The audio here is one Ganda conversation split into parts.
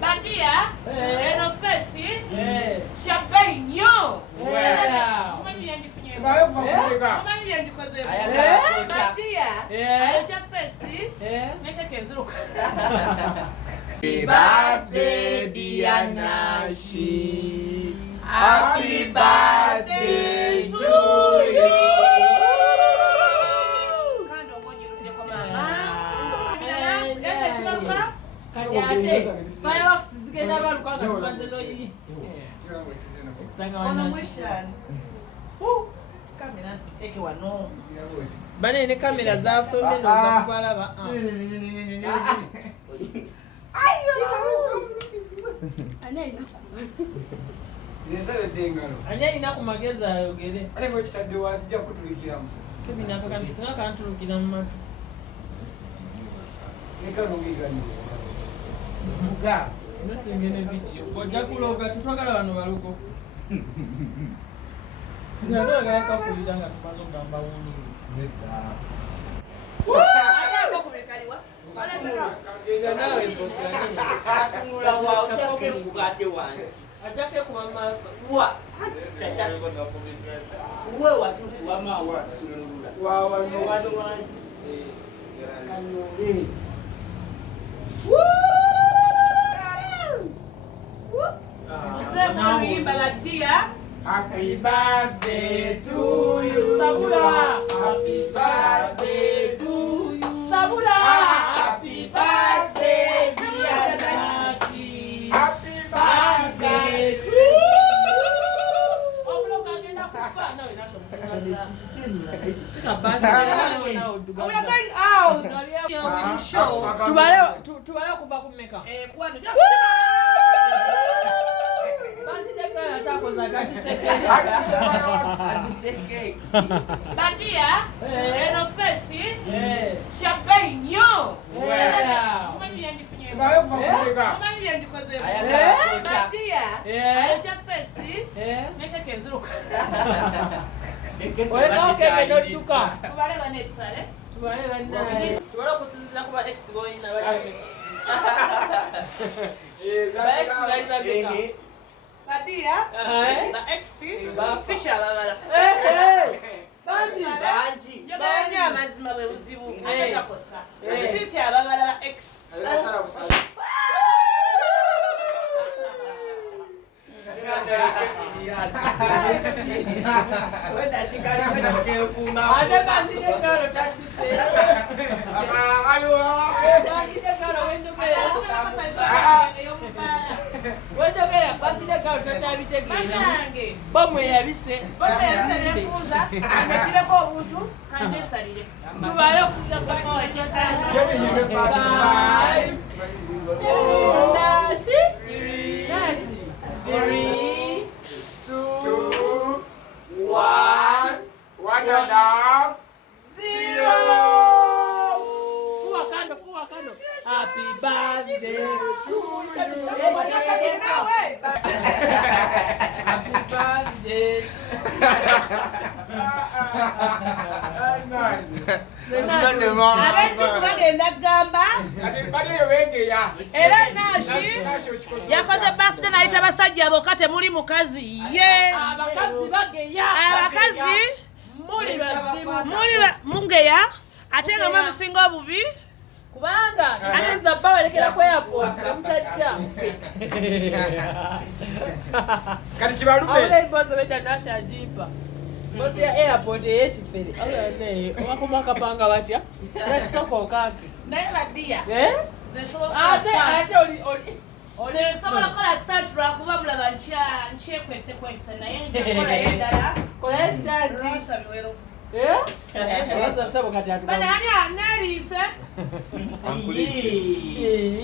Badia, eno fesi, champagne. Umanyi yandifunye. Umanyi yandikoze. Badia, ayo fesi, nekeke nziruka. Happy birthday, dear Nash. Happy birthday to you. Fireworks zigenda balukanga tumaze noyi. Kamera take wano. Bane ne kamera zasombe no zakwalaba. Ayo. Anena. Zesale dengalo. Anena kumageza ayogere. Ale ngo kitadde wasijja kutulikiramu. Kebina paka bisinga kantulukira mu matu. Nekalungigani. Muka. Nosengene video. Ojja kuloga tutwagala bano balugo. Njalo yakafulira nga tumaze ngamba wuni. Neta. Ata ko kumekaliwa. Wala saka. Ngega nawe mbokani. Afunula wa utake mkate wansi. Atake kwa mama wa tata uwe watufu wa mawa sunurula wa no wano wansi kanore sema ni baladia. Happy birthday to you. Sabula. Happy birthday to you. Sabula. Happy birthday dear Nash. Happy birthday to you. Obloka agenda kufa na inasho mukulaza. Sika basi. We are going out. You show. Tubale kuva kumeka. Kwani. Badia, eno fesi, champagne. Umanyi yandifunye. Umanyi yandikoze. Badia, ayo fesi, nekeke nziruka. Oleka okeke n'odduka. Tubale banetsale. Tubale bannaye. Tubale okusinzira kuba ex boy na bali. Ex bali babeka. Badia, na ex, sicha babala. Banji. Yabanyi amazima bwe buzibu. Ateka kosa. Sicha babala ba ex. Sala busala. Wenda chikali kwenda kukuma. Ade bandile karo tatise. Alwa. Bandile karo wendo bera. Tukapasa isaka yo mupala. Wendo bera bandile karo tatabitegeera. Bomwe yabise. Bomwe yabise nempuza. Anekire ko obutu kande salire. Tubale okuza kwa Jeni hibe party. Nash. 3, 2, 1, 1.5, 0. Kuwa kando. Happy birthday to you. Happy birthday. Abenzi kubagenda gamba. Era Nash yakoze birthday nayita basajja abokate muli Mukazi ye. Abakazi bageya. Abakazi muli bazimu. Muli mungeya ate nga mwe musinga obubi. Kubanga anaweza bawalekera ku airport mutajja. Kati kibalume. Awule bozo beda Nash ajipa. Bozo ya airport eyekifere. Awule wakoma kapanga batya. Nasoko Kaki. Naye badia. Ate oli sobola kola start lwa kuba mulaba nchekwese naye nkola yendala. Kola start. Sabiwero. Wasa sabo kati atu. Bana analise. Ankulisi.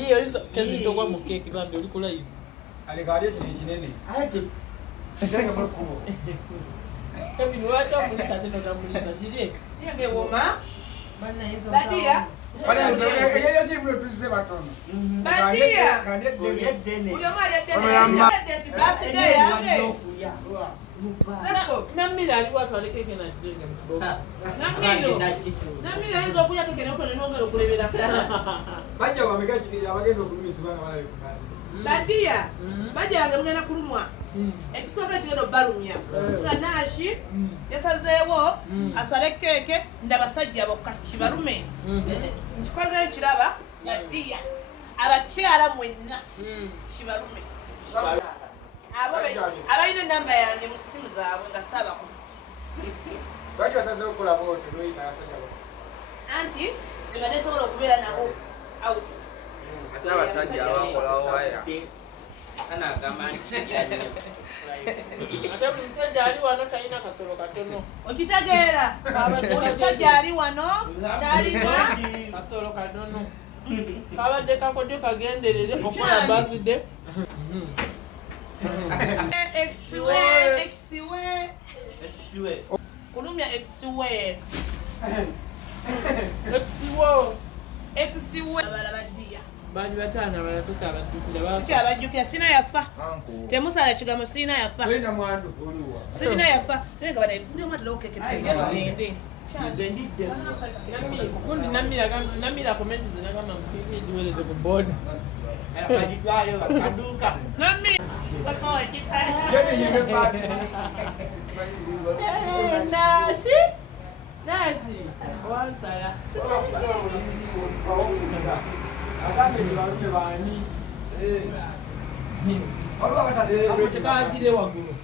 Iyo kezi tokwa mu cake bambe oli kola hivi. Alikade kinene. Ate. Ndenge mkubo. Ebi wacha mulisa tena tamulisa jije. Yenge woma. Bana hizo. Badia. Bagyo si mlo tuzise batono. Badia. Namira ali watu alekeke na jinga mkibogo. Namira hizo kuja keke nako nongero kulebera. Bajjo bameka chikiri abagendo kulumisa bana bala bikubali. Badia. Bajja ngena kulumwa. Ekisoka kigero balumya. Nga Nash yasazeewo asale keke ndabasajja bokka kibalume. Nkikoze kiraba Badia. Abakyala mwenna kibalume. Abayina namba yange mu simu zaabwe nga saba ku. Bajjo asaze okukola bote loyi asajja bokka. Anti ebadde sobola okubeera nabo out. Ate abasajja abakolawo waya. Ana agamba nti yanyo. Ate omusajja ali wano talina kasolo katono. Okitegeera? Omusajja ali wano talina kasolo katono. Kabadde kakodyo kagenderere okukola birthday. Exiwe. Kulumya exiwe. Exiwe. Abalabaddiya. Bali batana balatuka abajjukira Kuki abajjukira sina yafa. Temusala ekigambo sina yafa. Wenda mwandu oluwa. Sina yafa. Nenga bana buli omatu lokeke tugende. Namira komenti zinagamba mpipi jiweleze ku boda. Nami. Bakoe kitale. Jeni yime bad. Nashi. Wansala. Agambe shibalume bani. Olwa batase. Tekajire wagulu.